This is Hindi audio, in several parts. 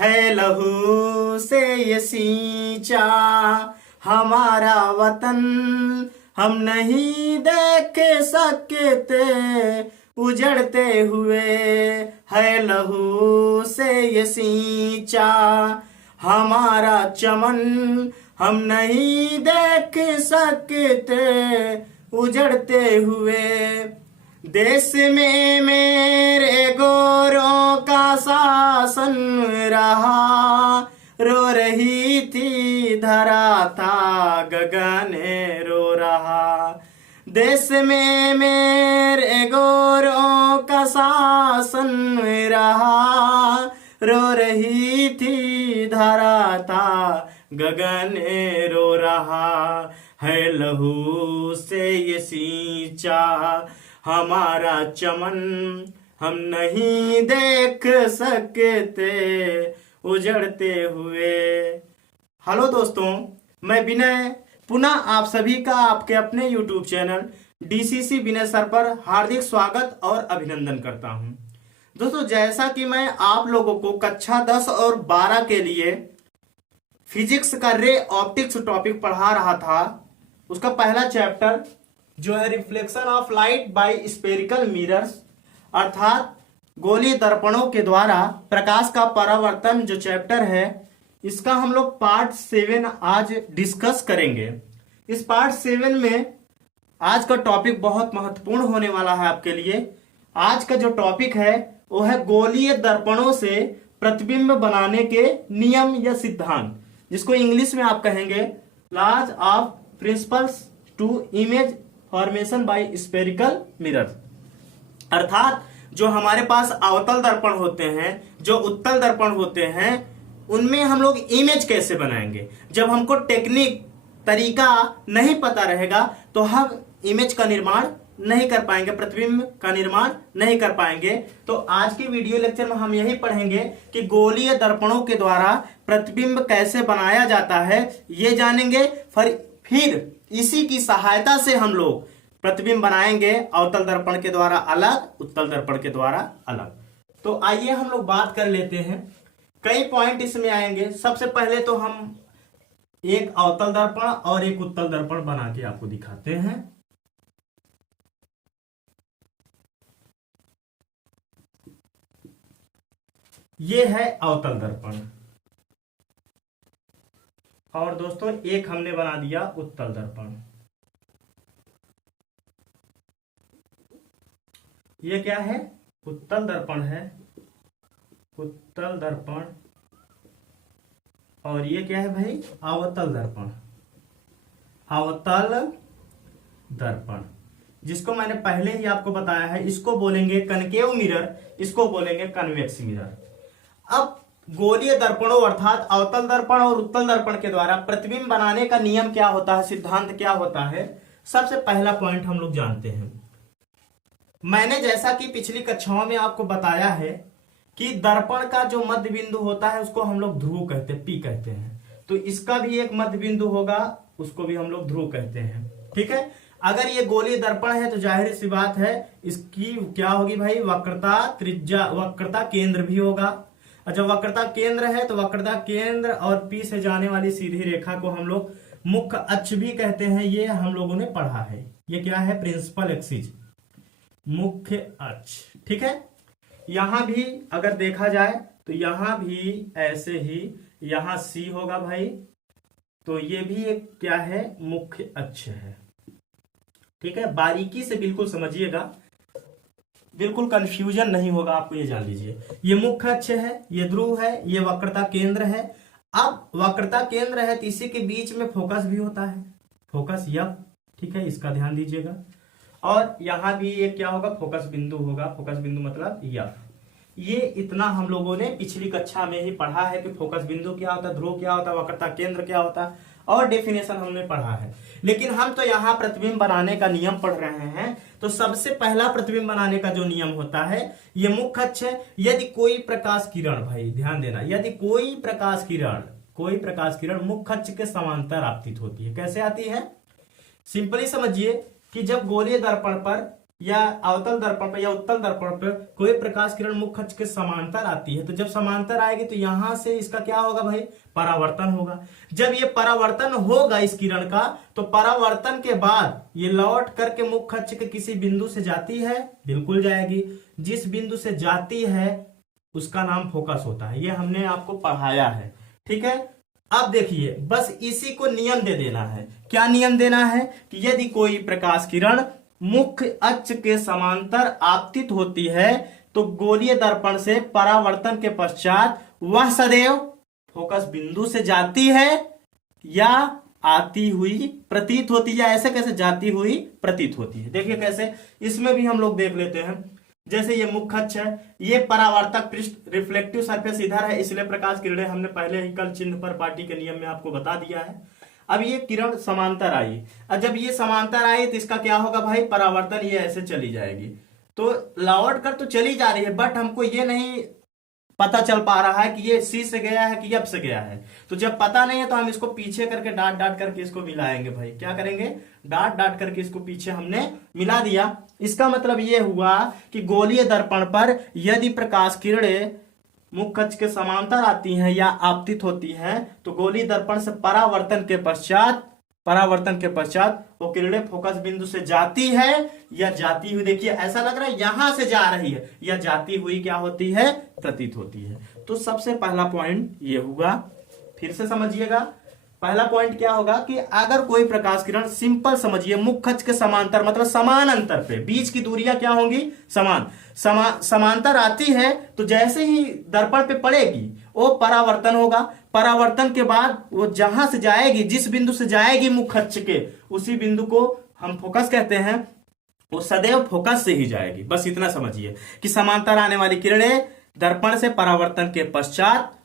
है लहू से ये सींचा हमारा वतन, हम नहीं देख सकते उजड़ते हुए। है लहू से ये सींचा हमारा चमन, हम नहीं देख सकते उजड़ते हुए। देश में मेरे गोरों का शासन रहा, रो रही थी धरा था गगन रो रहा। देश में मेरे गोरों का शासन रहा, रो रही थी धरा था गगन रो रहा। है लहू से ये सींचा हमारा चमन, हम नहीं देख सकते उजड़ते हुए। हेलो दोस्तों, मैं विनय पुनः आप सभी का आपके अपने YouTube चैनल DCC विनय सर पर हार्दिक स्वागत और अभिनंदन करता हूं। दोस्तों, जैसा कि मैं आप लोगों को कक्षा 10 और 12 के लिए फिजिक्स का रे ऑप्टिक्स टॉपिक पढ़ा रहा था, उसका पहला चैप्टर जो है reflection of light by spherical mirrors, अर्थात गोलीय दर्पणों के द्वारा प्रकाश का परावर्तन जो चैप्टर है, इसका हम लोग पार्ट 7 आज डिस्कस करेंगे। इस पार्ट 7 में आज का टॉपिक बहुत महत्वपूर्ण होने वाला है आपके लिए। आज का जो टॉपिक है वो है गोलीय दर्पणों से प्रतिबिंब बनाने के नियम या सिद्धांत, जिसको इंग्लिश में आप कहेंगे laws of principles to image formation by spherical mirror. अर्थात जो हमारे पास अवतल दर्पण होते हैं, जो उत्तल दर्पण होते हैं, उनमें हम लोग इमेज कैसे बनाएंगे। जब हमको टेक्निक तरीका नहीं पता रहेगा तो हम इमेज का निर्माण नहीं कर पाएंगे, प्रतिबिंब का निर्माण नहीं कर पाएंगे। तो आज के वीडियो लेक्चर में हम यही पढ़ेंगे कि गोलीय दर्पणों के द्वारा प्रतिबिंब कैसे बनाया जाता है, ये जानेंगे। फिर इसी की सहायता से हम लोग प्रतिबिंब बनाएंगे, अवतल दर्पण के द्वारा अलग, उत्तल दर्पण के द्वारा अलग। तो आइए हम लोग बात कर लेते हैं। कई पॉइंट इसमें आएंगे। सबसे पहले तो हम एक अवतल दर्पण और एक उत्तल दर्पण बना के आपको दिखाते हैं। ये है अवतल दर्पण और दोस्तों एक हमने बना दिया उत्तल दर्पण। ये क्या है? उत्तल दर्पण है, उत्तल दर्पण। और ये क्या है भाई? अवतल दर्पण, अवतल दर्पण, जिसको मैंने पहले ही आपको बताया है। इसको बोलेंगे कनकेव मिरर, इसको बोलेंगे कन्वेक्स मिरर। अब गोलीय दर्पणों अर्थात अवतल दर्पण और उत्तल दर्पण के द्वारा प्रतिबिंब बनाने का नियम क्या होता है, सिद्धांत क्या होता है, सबसे पहला पॉइंट हम लोग जानते हैं। मैंने जैसा कि पिछली कक्षाओं में आपको बताया है कि दर्पण का जो मध्य बिंदु होता है उसको हम लोग ध्रुव कहते हैं, पी कहते हैं। तो इसका भी एक मध्य बिंदु होगा, उसको भी हम लोग ध्रुव कहते हैं। ठीक है। अगर ये गोलीय दर्पण है तो जाहिर सी बात है इसकी क्या होगी भाई? वक्रता त्रिज्या, वक्रता केंद्र भी होगा। और जब वक्रता केंद्र है तो वक्रता केंद्र और पी से जाने वाली सीधी रेखा को हम लोग मुख्य अक्ष भी कहते हैं। ये हम लोगों ने पढ़ा है। ये क्या है? प्रिंसिपल एक्सिस, मुख्य अक्ष। ठीक है। यहां भी अगर देखा जाए तो यहां भी ऐसे ही, यहां सी होगा भाई, तो ये भी एक क्या है? मुख्य अक्ष है। ठीक है। बारीकी से बिल्कुल समझिएगा, बिल्कुल कंफ्यूजन नहीं होगा आपको, ये जान लीजिए। ये मुख्य अक्ष है, ये ध्रुव है, ये वक्रता केंद्र है। अब वक्रता केंद्र है तो इसी के बीच में फोकस भी होता है, फोकस यफ। ठीक है, इसका ध्यान दीजिएगा। और यहां भी एक क्या होगा? फोकस बिंदु होगा। फोकस बिंदु मतलब यफ। ये इतना हम लोगों ने पिछली कक्षा में ही पढ़ा है कि फोकस बिंदु क्या होता है, ध्रुव क्या होता है, वक्रता केंद्र क्या होता है, और डेफिनेशन हमने पढ़ा है। लेकिन हम तो यहाँ प्रतिबिंब बनाने का नियम पढ़ रहे हैं। तो सबसे पहला प्रतिबिंब बनाने का जो नियम होता है, ये मुख्य अक्ष है। यदि कोई प्रकाश किरण, भाई ध्यान देना, यदि कोई प्रकाश किरण मुख्य अक्ष के समांतर आपतित होती है, कैसे आती है? सिंपली समझिए कि जब गोलीय दर्पण पर या अवतल दर्पण पर या उत्तल दर्पण पर कोई प्रकाश किरण मुख्य अक्ष के समांतर आती है, तो जब समांतर आएगी तो यहां से इसका क्या होगा भाई, परावर्तन होगा। जब ये परावर्तन होगा इस किरण का, तो परावर्तन के बाद ये लौट करके मुख्य अक्ष के किसी बिंदु से जाती है, बिल्कुल जाएगी। जिस बिंदु से जाती है उसका नाम फोकस होता है, ये हमने आपको पढ़ाया है, ठीक है। अब देखिए बस इसी को नियम दे देना है। क्या नियम देना है कि यदि कोई प्रकाश किरण मुख्य अक्ष के समांतर आपतित होती है तो गोलीय दर्पण से परावर्तन के पश्चात वह सदैव फोकस बिंदु से जाती है या आती हुई प्रतीत होती है। ऐसे कैसे जाती हुई प्रतीत होती है, देखिए कैसे, इसमें भी हम लोग देख लेते हैं। जैसे ये मुख्य अक्ष है, ये परावर्तक पृष्ठ रिफ्लेक्टिव सरफेस इधर है, इसलिए प्रकाश किरणें हमने पहले ही कल चिन्ह पर पाटी के नियम में आपको बता दिया है। अब ये किरण समांतर आई, और जब ये समांतर आई तो इसका क्या होगा भाई, परावर्तन, ये ऐसे चली जाएगी। तो लौट कर तो चली जा रही है, बट हमको ये नहीं पता चल पा रहा है कि ये सी से गया है कि एफ से गया है। तो जब पता नहीं है तो हम इसको पीछे करके डाट डाट करके इसको मिलाएंगे भाई। क्या करेंगे, डाट डाट करके इसको पीछे हमने मिला दिया। इसका मतलब ये हुआ कि गोलीय दर्पण पर यदि प्रकाश किरणें मुख्य अक्ष के समांतर आती हैं या आपतित होती हैं तो गोलीय दर्पण से परावर्तन के पश्चात वो किरणें फोकस बिंदु से जाती है या जाती हुई, देखिए ऐसा लग रहा है यहां से जा रही है, या जाती हुई क्या होती है, प्रतीत होती है। तो सबसे पहला पॉइंट ये हुआ, फिर से समझिएगा। पहला पॉइंट क्या होगा कि अगर कोई प्रकाश किरण, सिंपल समझिए, मुख्य अक्ष के समांतर मतलब समान अंतर पे, बीच की दूरियां क्या होंगी, समांतर आती है, तो जैसे ही दर्पण पे पड़ेगी वो परावर्तन होगा। परावर्तन के बाद वो जहां से जाएगी, जिस बिंदु से जाएगी मुख्य अक्ष के, उसी बिंदु को हम फोकस कहते हैं, वो सदैव फोकस से ही जाएगी। बस इतना समझिए कि समांतर आने वाली किरणें दर्पण से परावर्तन के पश्चात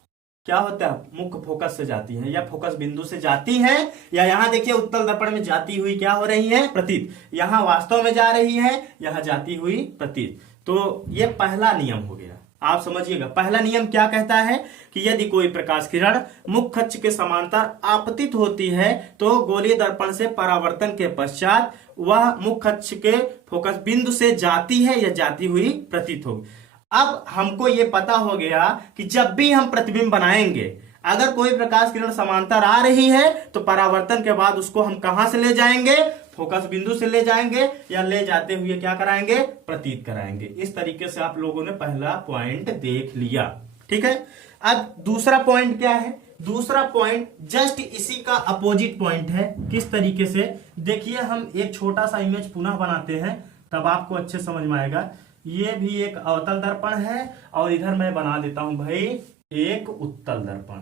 क्या होता है, मुख्य फोकस से जाती है या फोकस बिंदु से जाती है, या यहां देखिए उत्तल दर्पण में जाती हुई क्या हो रही है, प्रतीत। यहां वास्तव में जा रही है, यहां जाती हुई प्रतीत। तो ये पहला नियम हो गया, आप समझिएगा। पहला नियम क्या कहता है कि यदि कोई प्रकाश किरण मुख्य अक्ष के समांतर आपतित होती है तो गोलीय दर्पण से परावर्तन के पश्चात वह मुख्य अक्ष के फोकस बिंदु से जाती है या जाती हुई प्रतीत होगी। अब हमको ये पता हो गया कि जब भी हम प्रतिबिंब बनाएंगे, अगर कोई प्रकाश किरण समांतर आ रही है तो परावर्तन के बाद उसको हम कहां से ले जाएंगे, फोकस बिंदु से ले जाएंगे, या ले जाते हुए क्या कराएंगे, प्रतीत कराएंगे। इस तरीके से आप लोगों ने पहला पॉइंट देख लिया, ठीक है। अब दूसरा पॉइंट क्या है, दूसरा पॉइंट जस्ट इसी का अपोजिट पॉइंट है। किस तरीके से, देखिए हम एक छोटा सा इमेज पुनः बनाते हैं, तब आपको अच्छे समझ में आएगा। ये भी एक अवतल दर्पण है और इधर मैं बना देता हूं भाई एक उत्तल दर्पण,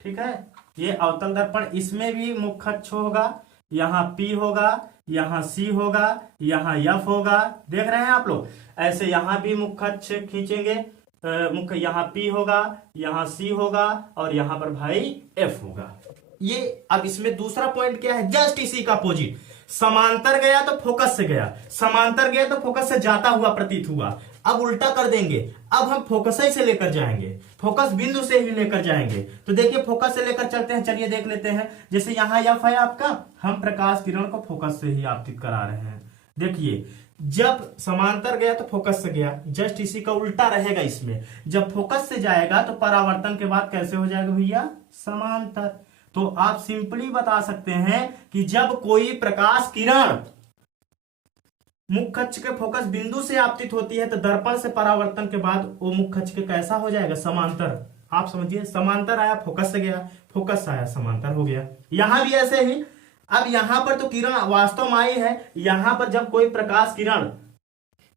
ठीक है। ये अवतल दर्पण, इसमें भी मुख्य अक्ष होगा, यहाँ P होगा, यहाँ C होगा, यहाँ F होगा, देख रहे हैं आप लोग। ऐसे यहाँ भी मुख्य अक्ष खींचेंगे, मुख्य यहाँ P होगा, यहाँ C होगा और यहाँ पर भाई F होगा। ये अब इसमें दूसरा पॉइंट क्या है, जस्ट इसी का अपोजिट। समांतर गया तो फोकस से गया, समांतर गया तो फोकस से जाता हुआ प्रतीत हुआ। अब उल्टा कर देंगे, अब हम फोकस ही से लेकर जाएंगे, फोकस बिंदु से ही लेकर जाएंगे। तो देखिए फोकस से लेकर चलते हैं, चलिए देख लेते हैं। जैसे यहाँ F है आपका, हम प्रकाश किरण को फोकस से ही आपतित करा रहे हैं। देखिए जब समांतर गया तो फोकस से गया, जस्ट इसी का उल्टा रहेगा इसमें। जब फोकस से जाएगा तो परावर्तन के बाद कैसे हो जाएगा भैया, समांतर। तो आप सिंपली बता सकते हैं कि जब कोई प्रकाश किरण मुख्य अक्ष के फोकस बिंदु से आपतित होती है तो दर्पण से परावर्तन के बाद वो मुख्य अक्ष के कैसा हो जाएगा, समांतर। आप समझिए, समांतर आया फोकस से गया, फोकस आया समांतर हो गया। यहां भी ऐसे ही। अब यहां पर तो किरण वास्तव में आई है, यहां पर जब कोई प्रकाश किरण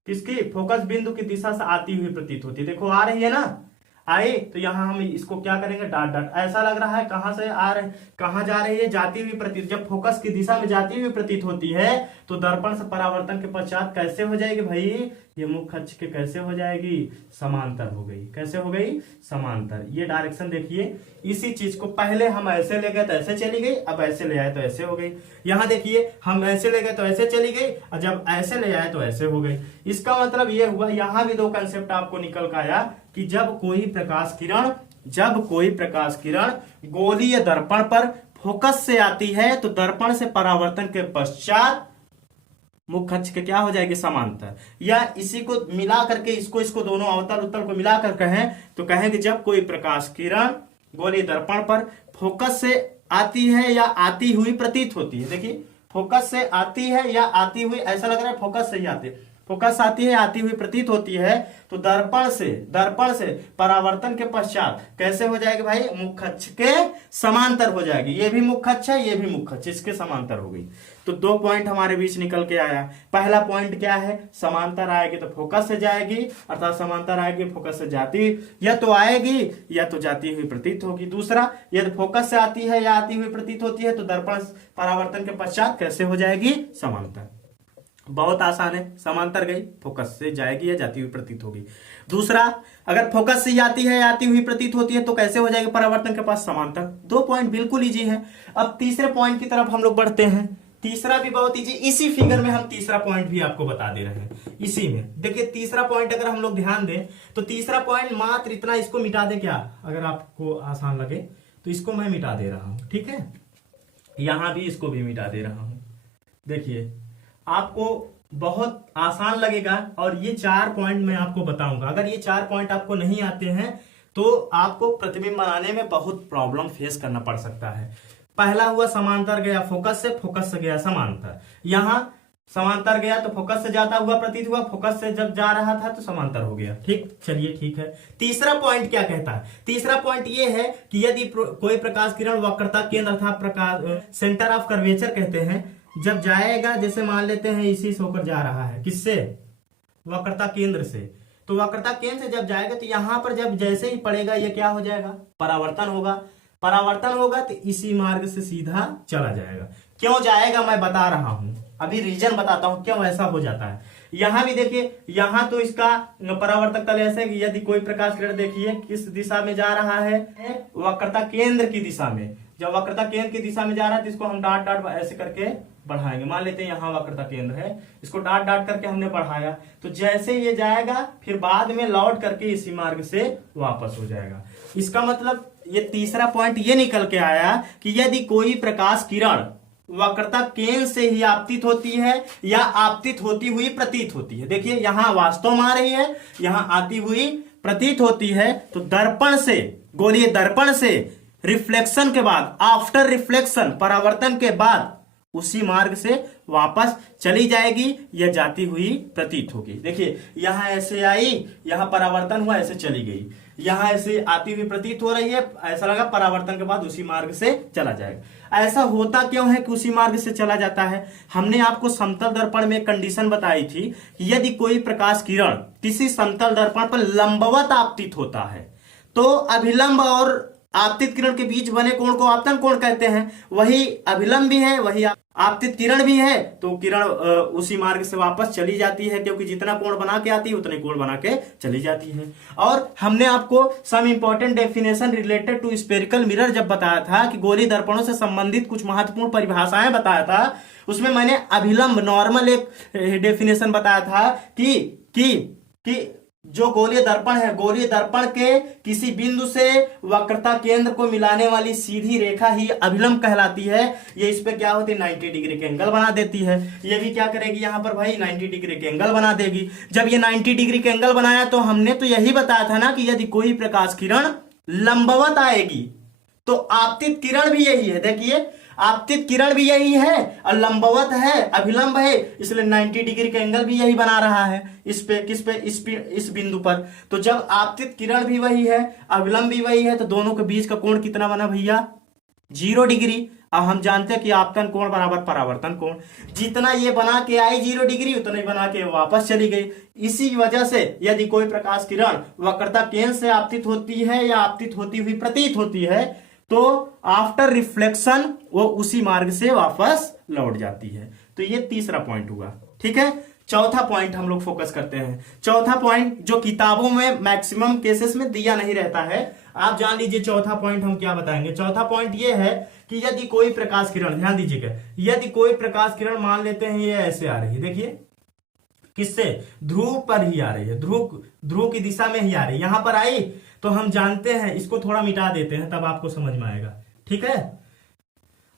किसकी, फोकस बिंदु की दिशा से आती हुई प्रतीत होती है, देखो आ रही है ना, आई, तो यहां हम इसको क्या करेंगे, डाट डाट। ऐसा लग रहा है कहां से आ रहे, कहां जा रही है, जाती हुई प्रतीत। जब फोकस की दिशा में जाती हुई प्रतीत होती है तो दर्पण से परावर्तन के पश्चात कैसे हो जाएगी भाई, ये मुख्य अक्ष के कैसे हो जाएगी, समांतर हो गई। कैसे हो गई, समांतर। ये डायरेक्शन देखिए, इसी चीज को पहले हम ऐसे ले गए तो ऐसे चली गई, अब ऐसे ले आए तो ऐसे हो गई। यहां देखिए हम ऐसे ले गए तो ऐसे चली गई, और जब ऐसे ले आए तो ऐसे हो गई। इसका मतलब ये हुआ, यहां भी दो कंसेप्ट आपको निकल कर आया कि जब कोई प्रकाश किरण गोलीय दर्पण पर फोकस से आती है तो दर्पण से परावर्तन के पश्चात मुख्य अक्ष के क्या हो जाएगी, समांतर। या इसी को मिला करके इसको दोनों अवतल उत्तल को मिला कर कहें तो कहेंगे जब कोई प्रकाश किरण गोलीय दर्पण पर फोकस से आती है या आती हुई प्रतीत होती है। देखिए फोकस से आती है या आती हुई, ऐसा लग रहा है फोकस से ही आती है, फोकस आती है आती हुई प्रतीत होती है, तो दर्पण से परावर्तन के पश्चात कैसे हो जाएगी भाई, मुख्य अक्ष के समांतर हो जाएगी। ये भी मुख्य अक्ष है, ये भी मुख्य अक्ष, इसके समांतर हो गई। तो 2 पॉइंट हमारे बीच निकल के आया। पहला पॉइंट क्या है, समांतर आएगी तो फोकस से जाएगी, अर्थात समांतर आएगी फोकस से जाती या तो आएगी या तो जाती हुई प्रतीत होगी। दूसरा, यदि फोकस से आती है या आती हुई प्रतीत होती है तो दर्पण परावर्तन के पश्चात कैसे हो जाएगी, समांतर। बहुत आसान है, समांतर गई, फोकस से जाएगी या जाती हुई प्रतीत होगी। दूसरा, अगर फोकस से आती है या आती हुई प्रतीत होती है तो कैसे हो जाएगी, परावर्तन के पास समांतर। 2 पॉइंट बिल्कुल इजी है। अब तीसरे पॉइंट की तरफ हम लोग बढ़ते हैं। तीसरा भी बहुत इजी, इसी फिगर में हम तीसरा पॉइंट भी आपको बता दे रहे हैं। इसी में देखिए तीसरा पॉइंट अगर हम लोग ध्यान दें तो तीसरा पॉइंट मात्र इतना, इसको मिटा दे क्या, अगर आपको आसान लगे तो इसको मैं मिटा दे रहा हूं, ठीक है। यहां भी इसको भी मिटा दे रहा हूं। देखिए आपको बहुत आसान लगेगा और ये 4 पॉइंट मैं आपको बताऊंगा। अगर ये 4 पॉइंट आपको नहीं आते हैं तो आपको प्रतिबिंब बनाने में बहुत प्रॉब्लम फेस करना पड़ सकता है। पहला हुआ समांतर गया फोकस से गया समांतर। यहां समांतर गया तो फोकस से जाता हुआ प्रतीत हुआ, फोकस से जब जा रहा था तो समांतर हो गया, ठीक। चलिए ठीक है। तीसरा पॉइंट क्या कहता है, तीसरा पॉइंट ये है कि यदि कोई प्रकाश किरण वक्रता केंद्र अर्थात प्रकाश सेंटर ऑफ कर्वेचर कहते हैं, जब जाएगा, जैसे मान लेते हैं इसी से होकर जा रहा है, किससे, वक्रता केंद्र से, तो वक्रता केंद्र से जब जाएगा तो यहां पर जब जैसे ही पड़ेगा ये क्या हो जाएगा, परावर्तन होगा। परावर्तन होगा तो इसी मार्ग से सीधा चला जाएगा। क्यों जाएगा मैं बता रहा हूं, अभी रीजन बताता हूं क्यों ऐसा हो जाता है। यहां भी देखिए, यहां तो इसका परावर्तक तल ऐसे कि यदि कोई प्रकाश किरण देखिए किस दिशा में जा रहा है, वक्रता केंद्र की दिशा में। जब वक्रता केंद्र की दिशा में जा रहा है तो इसको हम डाट डाट ऐसे करके बढ़ाएंगे। मान लेते हैं यहाँ वक्रता केंद्र है, इसको डाट डाट करके हमने बढ़ाया, तो जैसे ये जाएगा फिर बाद में लौट करके इसी मार्ग से वापस हो जाएगा। इसका मतलब ये तीसरा पॉइंट ये निकल के आया कि यदि कोई प्रकाश किरण वक्रता केंद्र से ही आपतित होती है या आपतित होती हुई प्रतीत होती है, देखिए यहां वास्तव में आ रही है, यहां आती हुई प्रतीत होती है, तो दर्पण से, गोलीय दर्पण से रिफ्लेक्शन के बाद, आफ्टर रिफ्लेक्शन, परावर्तन के बाद उसी मार्ग से वापस चली जाएगी या जाती हुई प्रतीत होगी। देखिए यहां ऐसे आई, यहां परावर्तन हुआ, ऐसे चली गई, यहां ऐसे आती हुई प्रतीत हो रही है, ऐसा लगा परावर्तन के बाद उसी मार्ग से चला जाएगा। ऐसा होता क्यों है कि उसी मार्ग से चला जाता है? हमने आपको समतल दर्पण में कंडीशन बताई थी कि यदि कोई प्रकाश किरण किसी समतल दर्पण पर लंबवत आपतित होता है तो अभिलंब और आपतित किरण के बीच बने कोण को आपतन कोण कहते हैं। वही अभिलंब भी है, वही आपतित किरण भी है, तो किरण उसी मार्ग से वापस चली जाती है, क्योंकि जितना कोण बना के आती है उतने कोण बना के चली जाती है। और हमने आपको some important definition related to spherical mirror जब बताया था कि गोलीय दर्पणों से संबंधित कुछ महत्वपूर्ण परिभाषाएं बताया था, उसमें मैंने अभिलंब नॉर्मल एक डेफिनेशन बताया था कि जो गोलीय दर्पण है, गोलीय दर्पण के किसी बिंदु से वक्रता केंद्र को मिलाने वाली सीधी रेखा ही अभिलंब कहलाती है। ये इस पे क्या होती है, 90 डिग्री के एंगल बना देती है। ये भी क्या करेगी यहाँ पर भाई, 90 डिग्री के एंगल बना देगी। जब ये 90 डिग्री के एंगल बनाया तो हमने तो यही बताया था ना कि यदि कोई प्रकाश किरण लंबवत आएगी तो आपतित किरण भी यही है। देखिए आपतित किरण भी यही है और लंबवत है, अभिलंब है, इसलिए 90 डिग्री का एंगल भी यही बना रहा है इस पे, किस पे, इस बिंदु पर। तो जब आपतित किरण भी वही है, अभिलंब भी वही है, तो दोनों के बीच का कोण कितना बना भैया, 0 डिग्री। अब हम जानते हैं कि आपतन कोण बराबर परावर्तन कोण, जितना ये बना के आई 0 डिग्री उतना ही बना के वापस चली गई। इसी वजह से यदि कोई प्रकाश किरण वक्रता केंद्र से आपतित होती है या आपतित होती हुई प्रतीत होती है तो आफ्टर रिफ्लेक्शन वो उसी मार्ग से वापस लौट जाती है। तो ये तीसरा पॉइंट हुआ, ठीक है। चौथा पॉइंट हम लोग फोकस करते हैं। चौथा पॉइंट जो किताबों में मैक्सिमम केसेस में दिया नहीं रहता है, आप जान लीजिए चौथा पॉइंट हम क्या बताएंगे। चौथा पॉइंट ये है कि यदि कोई प्रकाश किरण, ध्यान दीजिएगा, यदि कोई प्रकाश किरण मान लेते हैं ये ऐसे आ रही है, देखिए किससे, ध्रुव पर ही आ रही है, ध्रुव की दिशा में ही आ रही है। यहां पर आई तो हम जानते हैं, इसको थोड़ा मिटा देते हैं तब आपको समझ में आएगा, ठीक है।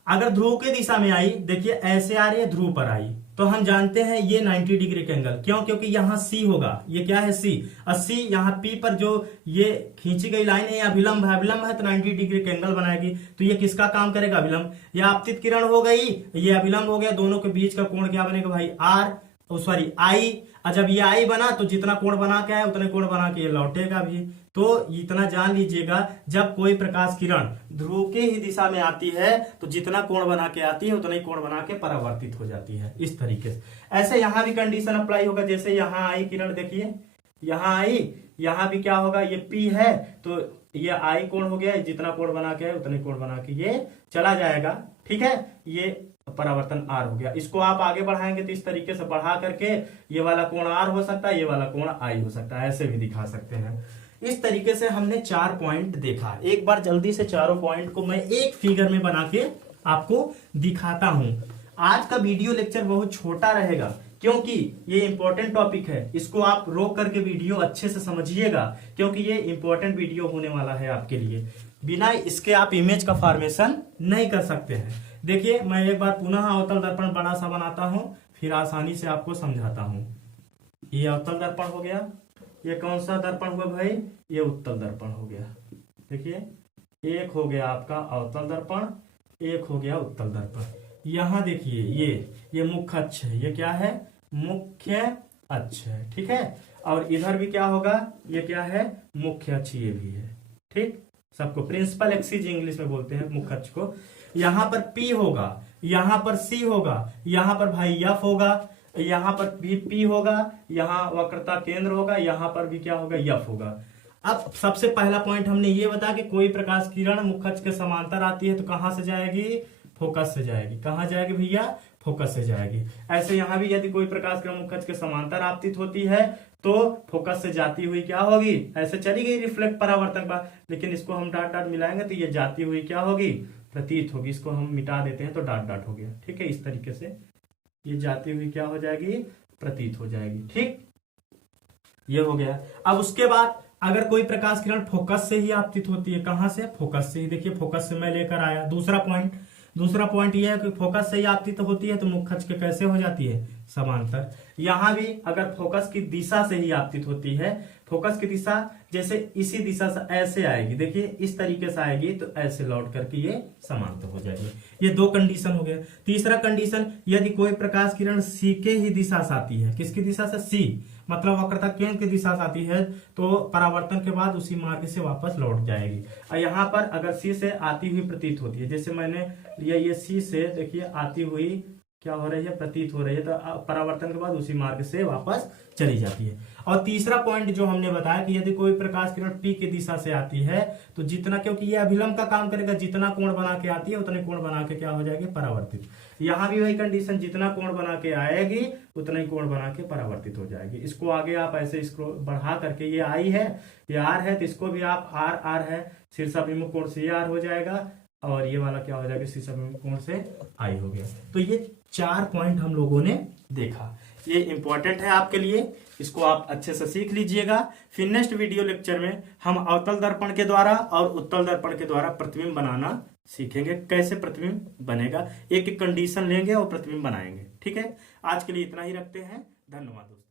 अगर ध्रुव की दिशा में आई, देखिए ऐसे आ रही है, ध्रुव पर आई तो हम जानते हैं ये 90 डिग्री का एंगल। क्यों? क्योंकि यहाँ C होगा, ये क्या है C, और C यहाँ P पर जो ये खींची गई लाइन है ये अभिलंब है तो 90 डिग्री का एंगल बनाएगी। तो ये किसका काम करेगा? अभिलंब। यह आपतित किरण हो गई, ये अभिलंब हो गया, दोनों के बीच का कोण क्या बनेगा भाई? I। और जब ये I बना तो जितना कोण बना के आया उतने कोण बना के ये लौटेगा भी। तो इतना जान लीजिएगा, जब कोई प्रकाश किरण ध्रुव के ही दिशा में आती है तो जितना कोण बना के आती है उतना ही कोण बना के परावर्तित हो जाती है, इस तरीके से। ऐसे यहाँ भी कंडीशन अप्लाई होगा। जैसे यहाँ आई किरण, देखिए यहाँ आई, यहाँ भी क्या होगा? ये P है तो ये I कोण हो गया, जितना कोण बना के उतने कोण बना के ये चला जाएगा। ठीक है, ये परावर्तन R हो गया। इसको आप आगे बढ़ाएंगे तो इस तरीके से बढ़ा करके ये वाला कोण R हो सकता है, ये वाला कोण I हो सकता है, ऐसे भी दिखा सकते हैं। इस तरीके से हमने 4 पॉइंट देखा। एक बार जल्दी से चारों पॉइंट को मैं एक फिगर में बना के आपको दिखाता हूं। आज का वीडियो लेक्चर बहुत छोटा रहेगा क्योंकि ये इंपॉर्टेंट टॉपिक है। इसको आप रोक करके वीडियो अच्छे से समझिएगा क्योंकि ये इंपॉर्टेंट वीडियो होने वाला है आपके लिए। बिना इसके आप इमेज का फॉर्मेशन नहीं कर सकते हैं। देखिए, मैं एक बार पुनः अवतल दर्पण बड़ा सा बनाता हूं, फिर आसानी से आपको समझाता हूं। ये अवतल दर्पण हो गया। ये कौन सा दर्पण हुआ भाई? ये उत्तल दर्पण हो गया। देखिए, एक हो गया आपका अवतल दर्पण, एक हो गया उत्तल दर्पण। यहाँ देखिए ये मुख्य अक्ष है, ये क्या है? मुख्य अक्ष है। ठीक है, और इधर भी क्या होगा? ये क्या है? मुख्य अक्ष ये भी है। ठीक, सबको प्रिंसिपल एक्सिस इंग्लिश में बोलते हैं मुख्य अक्ष को। यहाँ पर P होगा, यहाँ पर C होगा, यहाँ पर भाई F होगा, यहाँ पर भी P होगा, यहाँ वक्रता केंद्र होगा, यहाँ पर भी क्या होगा? F होगा। अब सबसे पहला पॉइंट हमने ये बताया कि कोई प्रकाश किरण मुख्य अक्ष के समांतर आती है तो कहां से जाएगी? फोकस से जाएगी। कहां जाएगी भैया? फोकस से जाएगी। ऐसे यहाँ भी यदि कोई प्रकाश किरण मुख्य अक्ष के समांतर आपतित होती है तो फोकस से जाती हुई क्या होगी? ऐसे चली गई रिफ्लेक्ट परावर्तक बात, लेकिन इसको हम डॉट डॉट मिलाएंगे तो ये जाती हुई क्या होगी? प्रतीत होगी। इसको हम मिटा देते हैं तो डॉट डॉट हो गया। ठीक है, इस तरीके से ये जाती हुई क्या हो जाएगी? प्रतीत हो जाएगी। ठीक, ये हो गया। अब उसके बाद अगर कोई प्रकाश किरण फोकस से ही आपतित होती है, कहां से? फोकस से ही। देखिए, फोकस से मैं लेकर आया दूसरा पॉइंट ये है कि फोकस से ही आपतित होती है तो मुख्य अक्ष के कैसे हो जाती है? समांतर। यहां भी अगर फोकस की दिशा से ही आपतित होती है, फोकस की दिशा जैसे इसी दिशा से ऐसे आएगी, देखिए इस तरीके से आएगी तो ऐसे लौट करके ये समांतर हो जाएगी। ये 2 कंडीशन हो गया। तीसरा कंडीशन, यदि कोई प्रकाश किरण C के ही दिशा से आती है, किसकी दिशा से? C, मतलब वक्रता केंद्र की दिशा से आती है तो परावर्तन के बाद उसी मार्ग से वापस लौट जाएगी। और यहाँ पर अगर C से आती हुई प्रतीत होती है, जैसे मैंने लिया ये C से, देखिए आती हुई क्या हो रही है? प्रतीत हो रही है, तो परावर्तन के बाद उसी मार्ग से वापस चली जाती है। और तीसरा पॉइंट जो हमने बताया कि यदि कोई प्रकाश किरण P की दिशा से आती है तो जितना, क्योंकि ये अभिलंब का काम करेगा, जितना कोण बना के आती है उतने कोण बना के क्या हो जाएगी? परावर्तित। यहाँ भी वही कंडीशन, जितना कोण बना के आएगी उतना ही कोण बना के परावर्तित हो जाएगी। इसको आगे आप ऐसे इसको बढ़ा करके, ये I है, ये R है, तो इसको भी आप R है, शीर्षाभिमुख कोण से R हो जाएगा, और ये वाला क्या हो जाएगा? शीर्षाभिमुख कोण से I हो गया। तो ये 4 पॉइंट हम लोगों ने देखा। ये इंपॉर्टेंट है आपके लिए, इसको आप अच्छे से सीख लीजिएगा। फिर नेक्स्ट वीडियो लेक्चर में हम अवतल दर्पण के द्वारा और उत्तल दर्पण के द्वारा प्रतिबिंब बनाना सीखेंगे। कैसे प्रतिबिंब बनेगा, एक एक कंडीशन लेंगे और प्रतिबिंब बनाएंगे। ठीक है, आज के लिए इतना ही रखते हैं। धन्यवाद दोस्तों।